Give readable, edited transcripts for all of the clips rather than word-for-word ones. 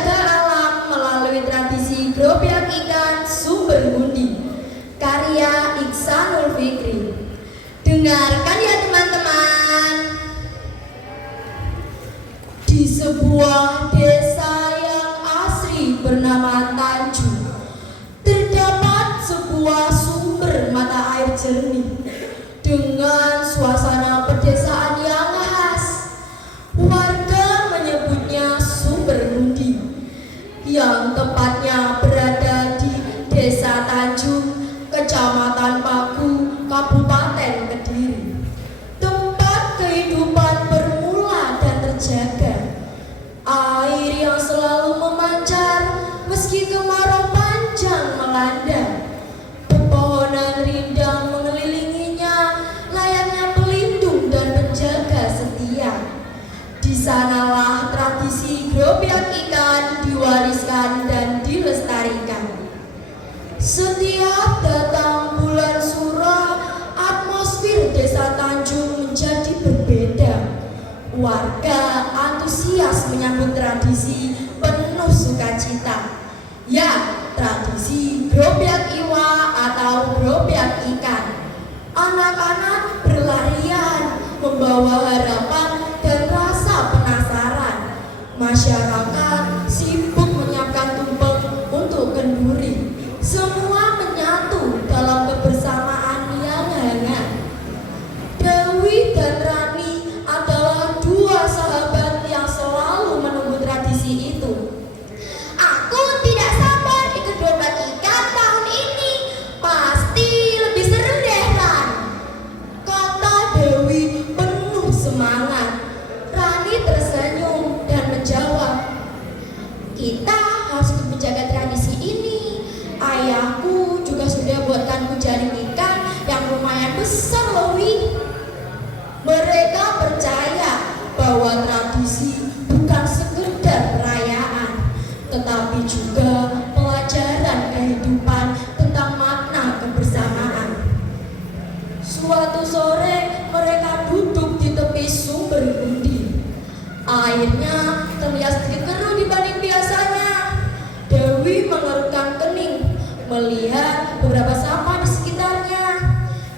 menjaga alam melalui tradisi Grobyak Ikan Sumber Bundi, karya Iksanul Fikri. Dengarkan ya teman-teman. Di sebuah desa yang asri bernama Tanjung, terdapat sebuah sumber mata air jernih dengan suasana pedesaan yang khas. Warga menyebutnya Sumber Bundi, yang tepatnya berada di Desa Tanjung, Kecamatan Paku, Kabupaten Kediri. Tempat kehidupan bermula dan terjaga. Air yang selalu memancar meski kemarau panjang melanda. Pepohonan rindang mengelilinginya layaknya pelindung dan penjaga setia. Di sanalah tradisi Grobyak Ikan diwariskan dan dilestarikan. Setiap datang bulan Suro, atmosfer Desa Tanjung menjadi berbeda. Warga antusias menyambut tradisi penuh sukacita. Ya, tradisi Grobyak Iwa atau Grobyak Ikan. Anak-anak berlarian membawa harapan dan rasa penasaran. Masyarakat sibuk menyiapkan tumpeng untuk kenduri. Semua menyatu dalam kebersamaan yang hangat. Dewi dan Rani adalah dua sahabat yang selalu menunggu tradisi itu. Aku tidak sabar ikut Grobyak Ikan tahun ini. Pasti lebih seru deh, Ran, kata Dewi penuh semangat. Rani tersenyum dan menjawab, kita harus menjaga tradisi ini. Ayahku juga sudah buatkanku jaring ikan yang lumayan besar loh, Wi. Mereka percaya bahwa tradisi bukan sekedar perayaan, tetapi juga pelajaran kehidupan tentang makna kebersamaan. Suatu sore mereka duduk di tepi Sumber Bundi. Airnya terlihat sedikit keruh dibanding biasanya. Dewi mengerutkan kening melihat beberapa sampah di sekitarnya.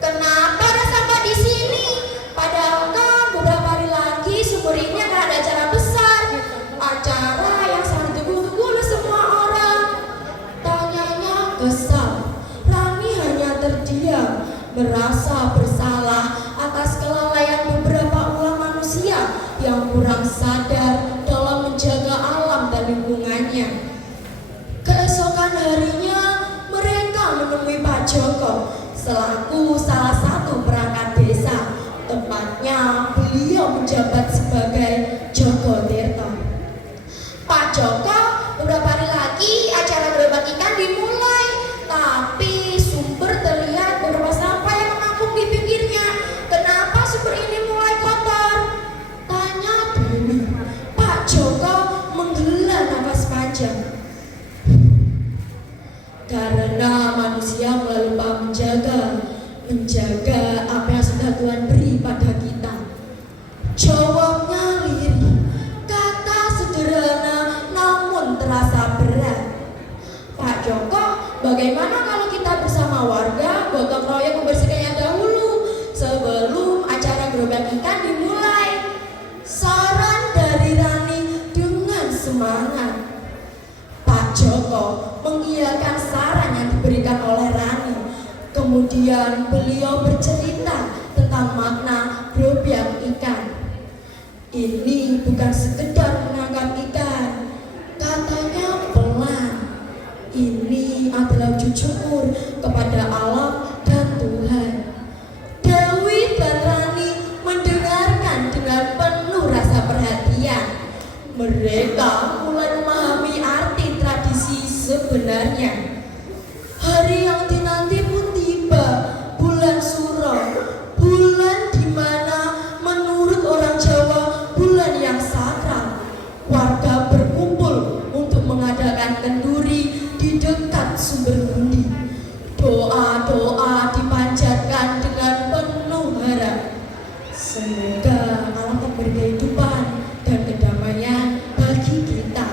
Kenapa ada sampah di sini? Padahal kan beberapa hari lagi sumur ini akan ada acara besar, acara yang sangat ditunggu-tunggu oleh semua orang. Tanyanya kesal. Rani hanya terdiam, merasa bersalah atas kelalaian beberapa ulah manusia yang kurang sadar dalam menjaga alam dan lingkungannya. Keesokan harinya mereka menemui Pak Joko selaku salah satu perangkat desa. Tepatnya beliau menjabat sebagai Joko Tirto. Pak Joko, beberapa hari lagi acara Grobyak Ikan dimulai, tapi sumber terlihat beberapa sampah yang mengapung di pinggirnya. Kenapa sumber ini mulai kotor? Tanya Dewi. Pak Joko menghela nafas panjang. Karena manusia lupa menjaga apa yang sudah Tuhan beri pada kita. Jawabnya lirih, kata sederhana namun terasa berat. Pak Joko, bagaimana kalau kita bersama warga gotong royong membersihkannya dahulu sebelum acara Grobyak Ikan dimulai? Saran dari Rani dengan semangat. Pak Joko mengiyakan saran yang diberikan oleh Rani. Kemudian beliau bercerita tentang makna Grobyak Ikan. Ini bukan sekedar menangkap ikan, katanya pelan. Ini adalah wujud syukur kepada alam dan Tuhan. Dewi dan Rani mendengarkan dengan penuh rasa perhatian. Mereka mulai memahami arti tradisi sebenarnya. Hari yang dinanti pun tiba, bulan Suro, bulan di mana menurut orang Jawa bulan yang sakral. Warga berkumpul untuk mengadakan kenduri di dekat Sumber Bundi. Doa-doa dipanjatkan dengan penuh harap. Semoga alam memberi kehidupan dan kedamaian bagi kita.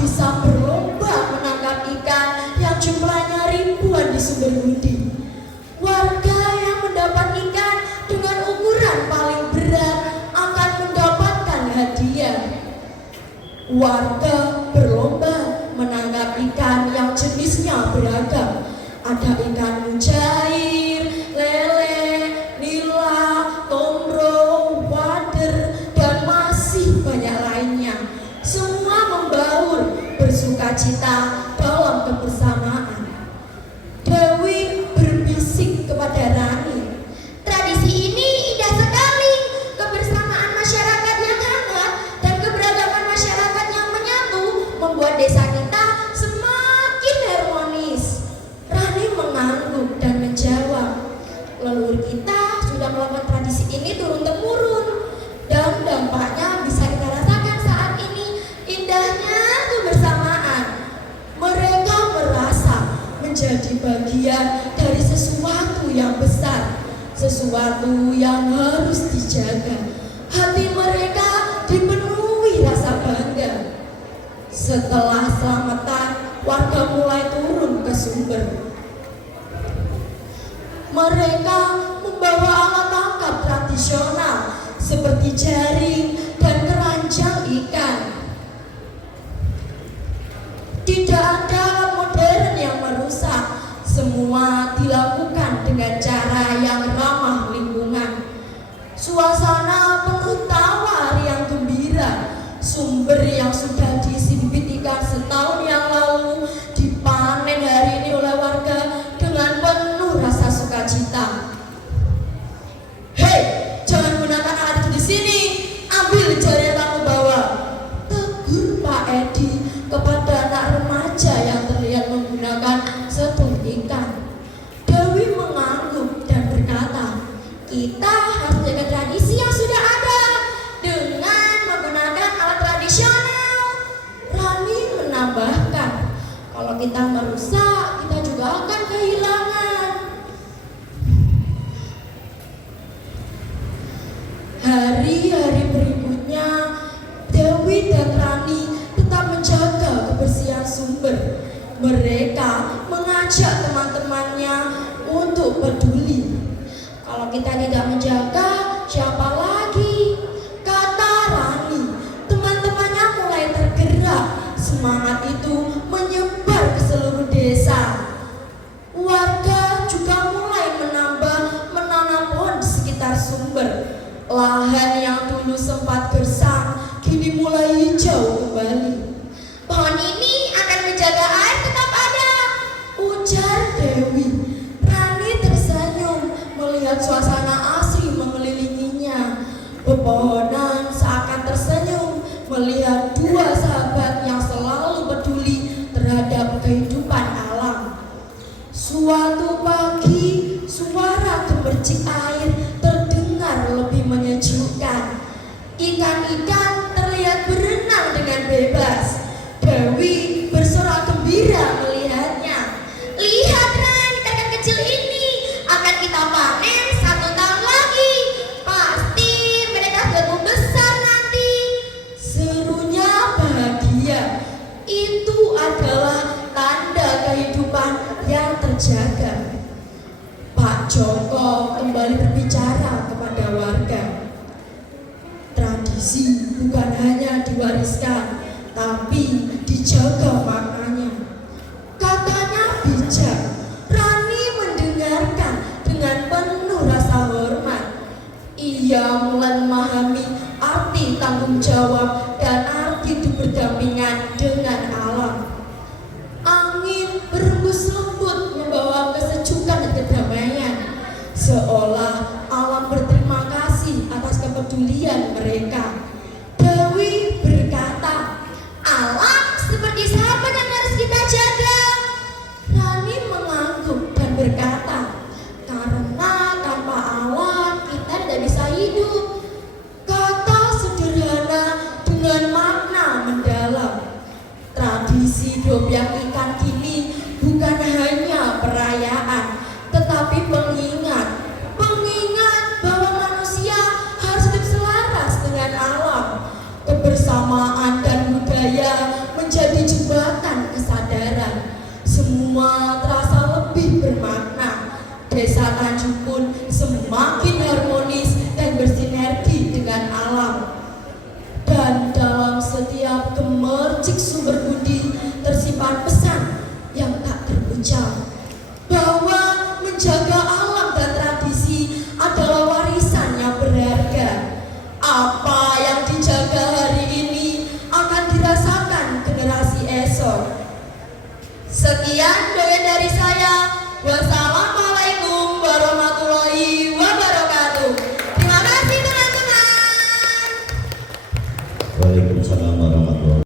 bisa berlomba menangkap ikan yang jumlahnya ribuan di sumber budi. Warga yang mendapat ikan dengan ukuran paling berat akan mendapatkan hadiah. Warga berlomba menangkap ikan yang jenisnya beragam. Ada ikan mujair, lele, nila, tombro, wader, dan masih banyak lainnya. Semua membaur bersukacita dalam kebersamaan. Dewi berbisik kepada Rani, Tradisi ini indah sekali. Kebersamaan masyarakat yang hangat dan keberagaman masyarakat yang menyatu membuat desa kita semakin harmonis. Rani mengangguk dan menjawab, leluhur kita sudah melakukan tradisi ini turun-temurun, dan dampaknya bisa kita rasakan saat ini. Indahnya kebersamaan. Mereka merasa menjadi bagian dari sesuatu yang besar, sesuatu yang harus dijaga. Hati mereka dipenuhi rasa bangga. Setelah selamatan, warga mulai turun ke sumber. Mereka membawa alat tangkap tradisional seperti jaring dan keranjang ikan. Tidak ada alat modern yang merusak. Semua dilakukan dengan cara yang ramah lingkungan. Suasana penuh tawa riang gembira. Sumber yang sudah diisi bibit ikan setahun yang lalu dipanen hari ini oleh warga dengan penuh rasa sukacita. Hei, jangan gunakan alat itu di sini. Ambil jaring yang kamu bawa, tegur Pak Edi kepada anak remaja yang terlihat menggunakan setung ikan. Dewi mengangguk dan berkata, kita harus jaga tradisi yang sudah ada dengan menggunakan alat tradisional. Rani menambahkan, kalau kita merusak, kita juga akan kehilangan. Hari-hari berikutnya, Dewi dan Rani tetap menjaga kebersihan sumber. Mereka mengajak teman-temannya untuk peduli. Kalau kita tidak menjaga, siapa lagi? Kata Rani. Teman-temannya mulai tergerak. Semangat itu menyebar ke seluruh desa. Warga juga mulai menanam pohon di sekitar sumber. Lahan yang dulu sempat gersang kini mulai hijau kembali. Pohon ini akan menjaga air tetap ada, ujar Dewi. Rani tersenyum melihat suasana asri mengelilinginya. Pepohonan seakan tersenyum melihat dua sahabat yang selalu peduli terhadap kehidupan alam. Suatu pagi, suara gemercik air terdengar lebih menyejukkan. Ikan-ikan terlihat berenang dengan bebas. Dewi bersorak gembira melihatnya. Lihat Ran, ikan kecil ini akan kita panen 1 tahun lagi. Pasti mereka sudah tumbuh besar nanti. Serunya bahagia. Itu adalah tanda kehidupan yang terjaga. Pak Joko kembali berbicara kepada warga. Tradisi bukan hanya diwariskan, tapi dijaga maknanya. Katanya bijak. Rani mendengarkan dengan penuh rasa hormat. Ia mulai memahami arti tanggung jawab dan arti hidup berdampingan dengan alam. Angin berhembus lembut membawa kesejukan dan kedamaian. Seolah alam berterima kasih atas kepedulian mereka. Dewi berkata, Alam seperti sahabat yang harus kita jaga. Rani mengangguk dan berkata, karena tanpa alam kita tidak bisa hidup. Kata sederhana dengan makna mendalam. Tradisi dobyang ikan kini bukan hanya perayaan, tetapi pengingat bahwa manusia harus hidup selaras dengan alam. Kebersamaan dan budaya budaya menjadi jembatan kesadaran. Semua terasa lebih bermakna. Desa Tanjung pun semakin harmonis dan bersinergi dengan alam. Dan dalam setiap gemercik